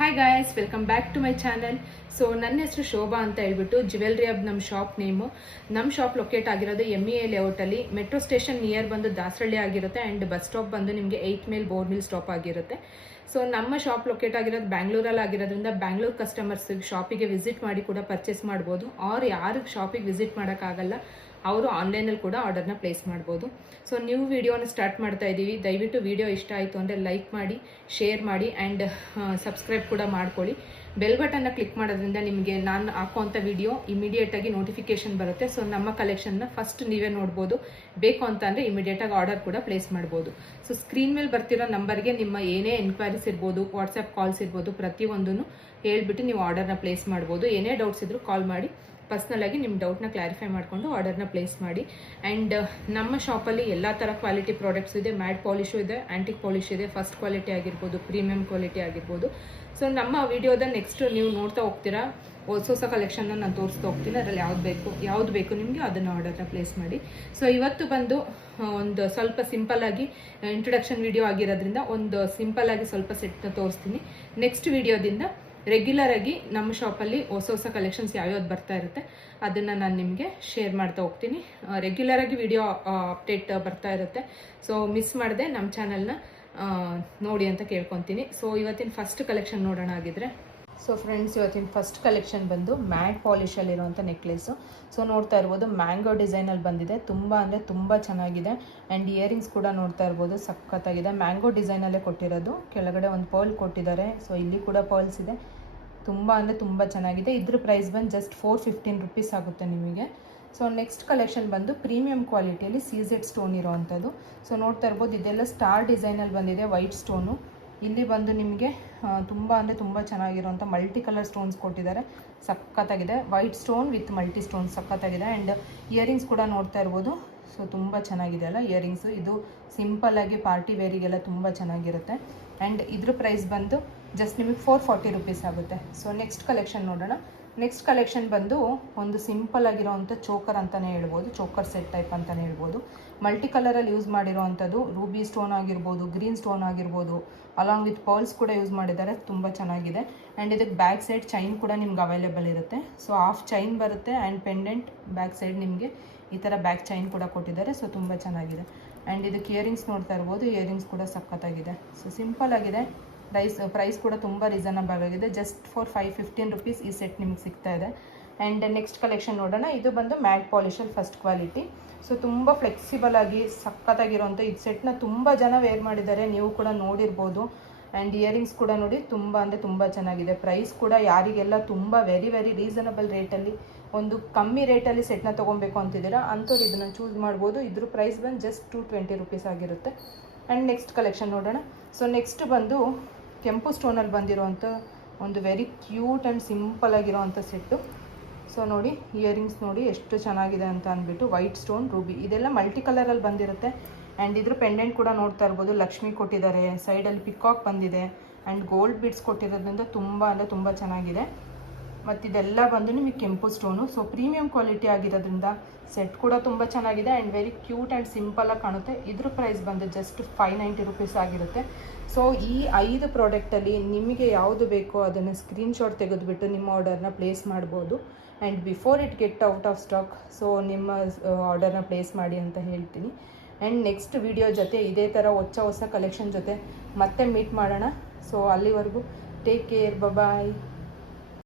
Hi guys, welcome back to my channel. So ನನ್ನ ಹೆಸರು ಶೋಭಾ ಅಂತ ಹೇಳ್ಬಿಟ್ಟು ಜ್ಯುವೆಲ್ರಿ ಹಬ್ ನಮ್ಮ ಶಾಪ್ ನೇಮು. ನಮ್ಮ ಶಾಪ್ ಲೊಕೇಟ್ ಆಗಿರೋದು MEA ಲೇಔಟಲ್ಲಿ. ಮೆಟ್ರೋ ಸ್ಟೇಷನ್ ನಿಯರ್ ಬಂದು ದಾಸರಳ್ಳಿ ಆಗಿರುತ್ತೆ ಆ್ಯಂಡ್ ಬಸ್ ಸ್ಟಾಪ್ ಬಂದು ನಿಮಗೆ 8 ಮೈಲ್ ಬೋರ್ ಮಿಲ್ ಸ್ಟಾಪ್ ಆಗಿರುತ್ತೆ. ಸೊ ನಮ್ಮ ಶಾಪ್ ಲೊಕೇಟ್ ಆಗಿರೋದು ಬ್ಯಾಂಗ್ಳೂರಲ್ಲಿ ಆಗಿರೋದ್ರಿಂದ ಬ್ಯಾಂಗ್ಳೂರ್ ಕಸ್ಟಮರ್ಸ್ ಶಾಪಿಗೆ ವಿಸಿಟ್ ಮಾಡಿ ಕೂಡ ಪರ್ಚೇಸ್ ಮಾಡ್ಬೋದು. ಅವ್ರು ಯಾರು ಶಾಪಿಗೆ ವಿಸಿಟ್ ಮಾಡೋಕ್ಕಾಗಲ್ಲ ಅವರು ಆನ್ಲೈನಲ್ಲಿ ಕೂಡ ಆರ್ಡರ್ನ ಪ್ಲೇಸ್ ಮಾಡ್ಬೋದು. ಸೊ ನೀವು ವಿಡಿಯೋನ ಸ್ಟಾರ್ಟ್ ಮಾಡ್ತಾ ಇದ್ದೀವಿ. ದಯವಿಟ್ಟು ವಿಡಿಯೋ ಇಷ್ಟ ಆಯಿತು ಅಂದರೆ ಲೈಕ್ ಮಾಡಿ, ಶೇರ್ ಮಾಡಿ ಆ್ಯಂಡ್ ಸಬ್ಸ್ಕ್ರೈಬ್ ಕೂಡ ಮಾಡ್ಕೊಳ್ಳಿ. ಬೆಲ್ ಬಟನ್ನ ಕ್ಲಿಕ್ ಮಾಡೋದ್ರಿಂದ ನಿಮಗೆ ನಾನು ಹಾಕೋಂಥ ವಿಡಿಯೋ ಇಮಿಡಿಯೇಟಾಗಿ ನೋಟಿಫಿಕೇಶನ್ ಬರುತ್ತೆ. ಸೊ ನಮ್ಮ ಕಲೆಕ್ಷನ್ನ ಫಸ್ಟ್ ನೀವೇ ನೋಡ್ಬೋದು. ಬೇಕು ಅಂತ ಅಂದರೆ ಇಮಿಡಿಯೇಟಾಗಿ ಆರ್ಡರ್ ಕೂಡ ಪ್ಲೇಸ್ ಮಾಡ್ಬೋದು. ಸೊ ಸ್ಕ್ರೀನ್ ಮೇಲೆ ಬರ್ತಿರೋ ನಂಬರ್ಗೆ ನಿಮ್ಮ ಏನೇ ಎನ್ಕ್ವೈರೀಸ್ ಇರ್ಬೋದು, ವಾಟ್ಸಪ್ ಕಾಲ್ಸ್ ಇರ್ಬೋದು, ಪ್ರತಿಯೊಂದನ್ನು ಹೇಳ್ಬಿಟ್ಟು ನೀವು ಆರ್ಡರ್ನ ಪ್ಲೇಸ್ ಮಾಡ್ಬೋದು. ಏನೇ ಡೌಟ್ಸ್ ಇದ್ರೂ ಕಾಲ್ ಮಾಡಿ ಪರ್ಸ್ನಲ್ ಆಗಿ ನಿಮ್ಮ ಡೌಟ್ನ ಕ್ಲಾರಿಫೈ ಮಾಡಿಕೊಂಡು ಆರ್ಡರ್ನ ಪ್ಲೇಸ್ ಮಾಡಿ. ಆ್ಯಂಡ್ ನಮ್ಮ ಶಾಪಲ್ಲಿ ಎಲ್ಲ ಥರ ಕ್ವಾಲಿಟಿ ಪ್ರಾಡಕ್ಟ್ಸ್ ಇದೆ. ಮ್ಯಾಟ್ ಪಾಲಿಶು ಇದೆ, ಆ್ಯಂಟಿಕ್ ಪಾಲಿಶ್ ಇದೆ, ಫಸ್ಟ್ ಕ್ವಾಲಿಟಿ ಆಗಿರ್ಬೋದು, ಪ್ರೀಮಿಯಂ ಕ್ವಾಲಿಟಿ ಆಗಿರ್ಬೋದು. ಸೊ ನಮ್ಮ ವಿಡಿಯೋದ ನೆಕ್ಸ್ಟ್ ನೀವು ನೋಡ್ತಾ ಹೋಗ್ತೀರಾ, ಹೊಸ ಕಲೆಕ್ಷನ್ನ ನಾನು ತೋರಿಸ್ತಾ ಹೋಗ್ತೀನಿ. ಅದರಲ್ಲಿ ಯಾವ್ದು ಬೇಕು ನಿಮಗೆ ಅದನ್ನು ಆರ್ಡರ್ನ ಪ್ಲೇಸ್ ಮಾಡಿ. ಸೊ ಇವತ್ತು ಬಂದು ಒಂದು ಸ್ವಲ್ಪ ಸಿಂಪಲ್ ಆಗಿ ಇಂಟ್ರೊಡಕ್ಷನ್ ವಿಡಿಯೋ ಆಗಿರೋದ್ರಿಂದ ಒಂದು ಸಿಂಪಲ್ ಆಗಿ ಸ್ವಲ್ಪ ಸೆಟ್ನ ತೋರಿಸ್ತೀನಿ. ನೆಕ್ಸ್ಟ್ ವಿಡಿಯೋದಿಂದ ರೆಗ್ಯುಲರ್ ಆಗಿ ನಮ್ಮ ಶಾಪಲ್ಲಿ ಹೊಸ ಕಲೆಕ್ಷನ್ಸ್ ಯಾವ್ಯಾವ್ದು ಬರ್ತಾ ಇರುತ್ತೆ ಅದನ್ನು ನಾನು ನಿಮಗೆ ಶೇರ್ ಮಾಡ್ತಾ ಹೋಗ್ತೀನಿ. ರೆಗ್ಯುಲರ್ ಆಗಿ ವಿಡಿಯೋ ಅಪ್ಡೇಟ್ ಬರ್ತಾ ಇರುತ್ತೆ. ಸೊ ಮಿಸ್ ಮಾಡದೆ ನಮ್ಮ ಚಾನಲ್ನ ನೋಡಿ ಅಂತ ಕೇಳ್ಕೊತೀನಿ. ಸೊ ಇವತ್ತಿನ ಫಸ್ಟ್ ಕಲೆಕ್ಷನ್ ನೋಡೋಣ ಆಗಿದ್ರೆ. ಸೊ ಫ್ರೆಂಡ್ಸ್, ಇವತ್ತಿನ ಫಸ್ಟ್ ಕಲೆಕ್ಷನ್ ಬಂದು ಮ್ಯಾಟ್ ಪಾಲಿಶಲ್ಲಿರುವಂಥ ನೆಕ್ಲೆಸ್ಸು. ಸೊ ನೋಡ್ತಾ ಇರ್ಬೋದು, ಮ್ಯಾಂಗೋ ಡಿಸೈನಲ್ಲಿ ಬಂದಿದೆ. ತುಂಬ ಅಂದರೆ ತುಂಬ ಚೆನ್ನಾಗಿದೆ. ಆ್ಯಂಡ್ ಇಯರಿಂಗ್ಸ್ ಕೂಡ ನೋಡ್ತಾ ಇರ್ಬೋದು, ಸಖತ್ತಾಗಿದೆ. ಮ್ಯಾಂಗೋ ಡಿಸೈನಲ್ಲೇ ಕೊಟ್ಟಿರೋದು. ಕೆಳಗಡೆ ಒಂದು ಪರ್ಲ್ ಕೊಟ್ಟಿದ್ದಾರೆ. ಸೊ ಇಲ್ಲಿ ಕೂಡ ಪರ್ಲ್ಸ್ ಇದೆ. ತುಂಬ ಅಂದರೆ ತುಂಬ ಚೆನ್ನಾಗಿದೆ. ಇದ್ರ ಪ್ರೈಸ್ ಬಂದು ಜಸ್ಟ್ 415 ರುಪೀಸ್ ಆಗುತ್ತೆ ನಿಮಗೆ. ಸೊ ನೆಕ್ಸ್ಟ್ ಕಲೆಕ್ಷನ್ ಬಂದು ಪ್ರೀಮಿಯಂ ಕ್ವಾಲಿಟಿಯಲ್ಲಿ CZ ಸ್ಟೋನ್ ಇರೋವಂಥದ್ದು. ಸೊ ನೋಡ್ತಾ ಇರ್ಬೋದು, ಇದೆಲ್ಲ ಸ್ಟಾರ್ ಡಿಸೈನಲ್ಲಿ ಬಂದಿದೆ. ವೈಟ್ ಸ್ಟೋನು ಇಲ್ಲಿ ಬಂದು ನಿಮಗೆ ತುಂಬ ಅಂದರೆ ತುಂಬ ಚೆನ್ನಾಗಿರೋಂಥ ಮಲ್ಟಿ ಕಲರ್ ಸ್ಟೋನ್ಸ್ ಕೊಟ್ಟಿದ್ದಾರೆ. ಸಖತ್ತಾಗಿದೆ. White stone with multi stones ಸಖತ್ತಾಗಿದೆ. ಆ್ಯಂಡ್ ಇಯರಿಂಗ್ಸ್ ಕೂಡ ನೋಡ್ತಾ ಇರ್ಬೋದು. ಸೊ ತುಂಬ ಚೆನ್ನಾಗಿದೆ ಅಲ್ಲ ಇಯರಿಂಗ್ಸು. ಇದು ಸಿಂಪಲ್ಲಾಗಿ ಪಾರ್ಟಿ ವೇರಿಗೆಲ್ಲ ತುಂಬ ಚೆನ್ನಾಗಿರುತ್ತೆ. ಆ್ಯಂಡ್ ಇದ್ರ ಪ್ರೈಸ್ ಬಂದು ಜಸ್ಟ್ ನಿಮಗೆ 440 ರುಪೀಸ್ ಆಗುತ್ತೆ. ಸೊ ನೆಕ್ಸ್ಟ್ ಕಲೆಕ್ಷನ್ ನೋಡೋಣ. ನೆಕ್ಸ್ಟ್ ಕಲೆಕ್ಷನ್ ಬಂದು ಒಂದು ಸಿಂಪಲ್ ಆಗಿರೋವಂಥ ಚೋಕರ್ ಅಂತಲೇ ಹೇಳ್ಬೋದು. ಚೋಕರ್ ಸೆಟ್ ಟೈಪ್ ಅಂತಲೇ ಹೇಳ್ಬೋದು. ಮಲ್ಟಿ ಕಲರಲ್ಲಿ ಯೂಸ್ ಮಾಡಿರೋವಂಥದ್ದು. ರೂಬಿ ಸ್ಟೋನ್ ಆಗಿರ್ಬೋದು, ಗ್ರೀನ್ ಸ್ಟೋನ್ ಆಗಿರ್ಬೋದು, ಅಲಾಂಗ್ ವಿತ್ ಪರ್ಲ್ಸ್ ಕೂಡ ಯೂಸ್ ಮಾಡಿದ್ದಾರೆ. ತುಂಬ ಚೆನ್ನಾಗಿದೆ. ಆ್ಯಂಡ್ ಇದಕ್ಕೆ ಬ್ಯಾಕ್ ಸೈಡ್ ಚೈನ್ ಕೂಡ ನಿಮ್ಗೆ ಅವೈಲೇಬಲ್ ಇರುತ್ತೆ. ಸೊ ಹಾಫ್ ಚೈನ್ ಬರುತ್ತೆ ಆ್ಯಂಡ್ ಪೆಂಡೆಂಟ್ ಬ್ಯಾಕ್ ಸೈಡ್ ನಿಮಗೆ ಈ ಥರ ಬ್ಯಾಕ್ ಚೈನ್ ಕೂಡ ಕೊಟ್ಟಿದ್ದಾರೆ. ಸೊ ತುಂಬ ಚೆನ್ನಾಗಿದೆ. ಆ್ಯಂಡ್ ಇದಕ್ಕೆ ಇಯರಿಂಗ್ಸ್ ನೋಡ್ತಾ ಇರ್ಬೋದು. ಇಯರಿಂಗ್ಸ್ ಕೂಡ ಸಖತ್ತಾಗಿದೆ. ಸೊ ಸಿಂಪಲ್ ಆಗಿದೆ. ಪ್ರೈಸ್ ಕೂಡ ತುಂಬ ರೀಸನಬಲ್ ಆಗಿದೆ. ಜಸ್ಟ್ ಫಾರ್ 515 ರುಪೀಸ್ ಈ ಸೆಟ್ ನಿಮ್ಗೆ ಸಿಗ್ತಾ ಇದೆ. ಆ್ಯಂಡ್ ನೆಕ್ಸ್ಟ್ ಕಲೆಕ್ಷನ್ ನೋಡೋಣ. ಇದು ಬಂದು ಮ್ಯಾಟ್ ಪಾಲಿಶಲ್ಲಿ ಫಸ್ಟ್ ಕ್ವಾಲಿಟಿ. ಸೊ ತುಂಬ ಫ್ಲೆಕ್ಸಿಬಲ್ ಆಗಿ ಸಖತ್ತಾಗಿರೋಂಥ ಈ ಸೆಟ್ನ ತುಂಬ ಜನ ವೇರ್ ಮಾಡಿದ್ದಾರೆ. ನೀವು ಕೂಡ ನೋಡಿರ್ಬೋದು. ಆ್ಯಂಡ್ ಇಯರಿಂಗ್ಸ್ ಕೂಡ ನೋಡಿ, ತುಂಬ ಅಂದರೆ ತುಂಬ ಚೆನ್ನಾಗಿದೆ. ಪ್ರೈಸ್ ಕೂಡ ಯಾರಿಗೆಲ್ಲ ತುಂಬ ವೆರಿ ರೀಸನಬಲ್ ರೇಟಲ್ಲಿ, ಒಂದು ಕಮ್ಮಿ ರೇಟಲ್ಲಿ ಸೆಟ್ನ ತೊಗೊಬೇಕು ಅಂತಿದ್ದೀರಾ ಅಂಥವ್ರು ಇದನ್ನು ಚೂಸ್ ಮಾಡ್ಬೋದು. ಇದ್ರ ಪ್ರೈಸ್ ಬಂದು ಜಸ್ಟ್ 220 ರುಪೀಸ್ ಆಗಿರುತ್ತೆ. ಆ್ಯಂಡ್ ನೆಕ್ಸ್ಟ್ ಕಲೆಕ್ಷನ್ ನೋಡೋಣ. ಸೊ ನೆಕ್ಸ್ಟ್ ಬಂದು ಕೆಂಪು ಸ್ಟೋನಲ್ಲಿ ಬಂದಿರೋವಂಥ ಒಂದು ವೆರಿ ಕ್ಯೂಟ್ ಆ್ಯಂಡ್ ಸಿಂಪಲ್ ಆಗಿರೋವಂಥ ಸೆಟ್ಟು. ಸೊ ನೋಡಿ, ಇಯರಿಂಗ್ಸ್ ನೋಡಿ ಎಷ್ಟು ಚೆನ್ನಾಗಿದೆ ಅಂತ ಅಂದ್ಬಿಟ್ಟು. ವೈಟ್ ಸ್ಟೋನ್, ರೂಬಿ ಇದೆಲ್ಲ ಮಲ್ಟಿ ಕಲರಲ್ಲಿ ಬಂದಿರುತ್ತೆ. ಆ್ಯಂಡ್ ಇದ್ರ ಪೆಂಡೆಂಟ್ ಕೂಡ ನೋಡ್ತಾ ಇರ್ಬೋದು. ಲಕ್ಷ್ಮಿ ಕೊಟ್ಟಿದ್ದಾರೆ. ಸೈಡಲ್ಲಿ ಪಿಕಾಕ್ ಬಂದಿದೆ. ಆ್ಯಂಡ್ ಗೋಲ್ಡ್ ಬೀಡ್ಸ್ ಕೊಟ್ಟಿರೋದ್ರಿಂದ ತುಂಬ ಅಂದರೆ ತುಂಬ ಚೆನ್ನಾಗಿದೆ. ಮತ್ತು ಇದೆಲ್ಲ ಬಂದು ನಿಮಗೆ ಕೆಂಪು ಸ್ಟೋನು. ಸೊ ಪ್ರೀಮಿಯಂ ಕ್ವಾಲಿಟಿ ಆಗಿರೋದ್ರಿಂದ ಸೆಟ್ ಕೂಡ ತುಂಬ ಚೆನ್ನಾಗಿದೆ. ಆ್ಯಂಡ್ ವೆರಿ ಕ್ಯೂಟ್ ಆ್ಯಂಡ್ ಸಿಂಪಲಾಗಿ ಕಾಣುತ್ತೆ. ಇದ್ರ ಪ್ರೈಸ್ ಬಂದು ಜಸ್ಟ್ 590 ರುಪೀಸ್ ಆಗಿರುತ್ತೆ. ಸೊ ಈ 5 ಪ್ರಾಡಕ್ಟಲ್ಲಿ ನಿಮಗೆ ಯಾವುದು ಬೇಕೋ ಅದನ್ನು ಸ್ಕ್ರೀನ್ಶಾಟ್ ತೆಗೆದುಬಿಟ್ಟು ನಿಮ್ಮ ಆರ್ಡರ್ನ ಪ್ಲೇಸ್ ಮಾಡ್ಬೋದು. And before it get out of stock, so ನಿಮ್ಮ ಆರ್ಡರ್ನ ಪ್ಲೇಸ್ ಮಾಡಿ ಅಂತ ಹೇಳ್ತೀನಿ. ಆ್ಯಂಡ್ ನೆಕ್ಸ್ಟ್ ವಿಡಿಯೋ ಜೊತೆ ಇದೇ ಥರ ಹೊಸ ಕಲೆಕ್ಷನ್ ಜೊತೆ ಮತ್ತೆ ಮೀಟ್ ಮಾಡೋಣ. ಸೊ ಅಲ್ಲಿವರೆಗೂ ಟೇಕ್ ಕೇರ್, ಬಾಯ್.